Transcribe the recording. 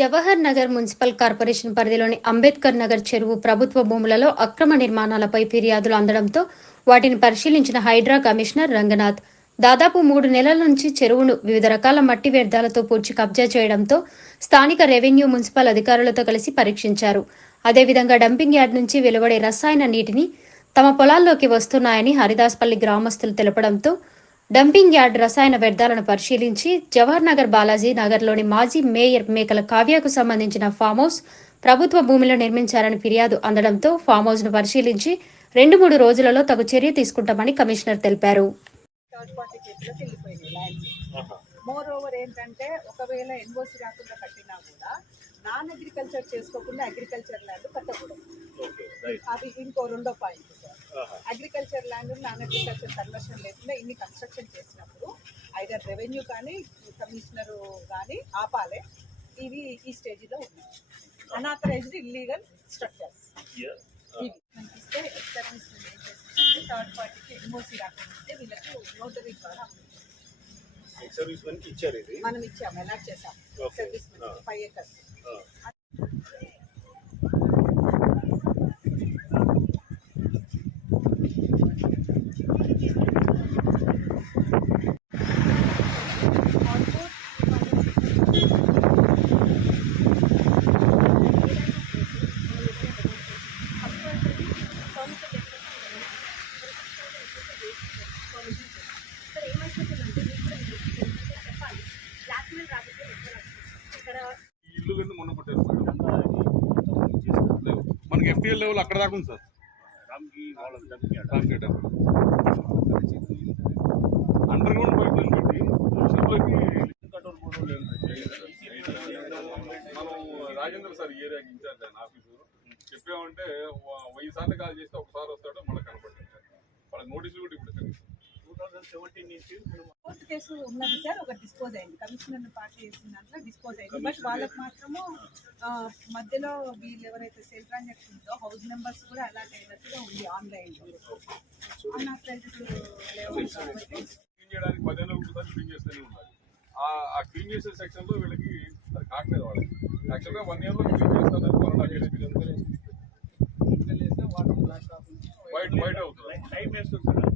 Jawahar Nagar municipal corporation పరిధిలోని అంబేద్కర్ నగర్ చెరువు ప్రభుత్వ భూములలో అక్రమ నిర్మాణాలపై ఫిర్యాదులు అందడంతో వాటిని పరిశీలించిన హైడ్రా కమిషనర్ రంగనాథ్ దాదాపు మూడు నెలల నుంచి చెరువును వివిధ రకాల మట్టి వ్యర్థాలతో పూడ్చి కబ్జా చేయడంతో స్థానిక రెవెన్యూ మున్సిపల్ అధికారులతో కలిసి పరీక్షించారు. అదేవిధంగా డంపింగ్ యార్డ్ నుంచి వెలువడే రసాయన నీటిని తమ పొలాల్లోకి వస్తున్నాయని హరిదాస్పల్లి గ్రామస్తులు తెలపడంతో డంపింగ్ యార్డ్ రసాయన వ్యర్థాలను పరిశీలించి జవహర్ నగర్ బాలాజీ నగర్లోని మాజీ మేయర్ మేకల కావ్యకు సంబంధించిన ఫామ్ హౌస్ ప్రభుత్వ భూమిలో నిర్మించారని ఫిర్యాదు అందడంతో ఫామ్ హౌస్ను పరిశీలించి రెండు మూడు రోజులలో తగు చర్య తీసుకుంటామని కమిషనర్ తెలిపారు. మోర్ ఓవర్ ఏంటంటే ఒకవేళ ఎన్ఓసి రాకుండా కట్టినా కూడా నాన్ అగ్రికల్చర్ చేసుకోకుండా అగ్రికల్చర్ ల్యాండ్ కట్టకూడదు. అది ఇంకో రెండో point sir agriculture land non agriculture conversion లేకుండా ఇన్ని కన్స్ట్రక్షన్ చేసినప్పుడు ఐదర్ రెవెన్యూ కానీ కమిషనర్ కానీ ఆపాలి. ఇవి ఈ స్టేజ్లో ఉన్నాయి. అనాథరైజ్డ్ ఇల్లీగల్ స్ట్రక్చర్స్ ఇస్తే చేస్తుందంటే థర్డ్ పార్టీకి ఎన్ఓసి రాకుండా వీళ్ళకి నోటరీ ద్వారా సర్వీస్ ఇచ్చారు ఇది మనం ఇచ్చాము అలాట్ చేసాం. సర్వీస్. ఫైవ్ ఏకర్స్ మనకి ఎఫ్టీఎల్ లెవెల్ అక్కడ దాకా ఉంది sir. Underground pipeline పెట్టి షిప్లకి. మనం రాజేంద్ర సార్ ఈ ఏరియాకి ఇన్ఛార్జ్ ఆయన ఆఫీసు. చెప్పామంటే వెయ్యి సార్లు కాల్ చేస్తే ఒకసారి వస్తాడో మనకు కనపడింది వాళ్ళకి నోటీసులు కూడా ఇప్పుడు తెలియదు 2017 నుంచి ఇప్పుడు కోర్టు కేసు ఉన్నది సార్ ఒక డిస్పోజ్ అయింది కమిషనర్ పార్టీ చేసిన దాంట్లో డిస్పోజ్ అయింది బట్ వాళ్ళకి మాత్రము మధ్యలో వీళ్ళు ఎవరైతే సేల్ ట్రాన్సాక్షన్ ఉందో హౌస్ నెంబర్స్ కూడా అలాట్ అయినట్టుగా ఉంది ఆన్లైన్ అన్ఆథరైజ్డ్ లేఅవుట్ కాబట్టి క్లీన్ చేయడానికి ఒకసారి క్లీన్ చేస్తూనే ఉన్నారు ఆ ఆ క్లీన్ చేసే సెక్షన్లో వీళ్ళకి అది కావట్లేదు వాళ్ళకి యాక్చువల్గా వన్ ఇయర్లో క్లీన్ వాళ్ళు నాకు ఎక్స్పీరియన్స్ వైట్ వైట్ అవుతుంది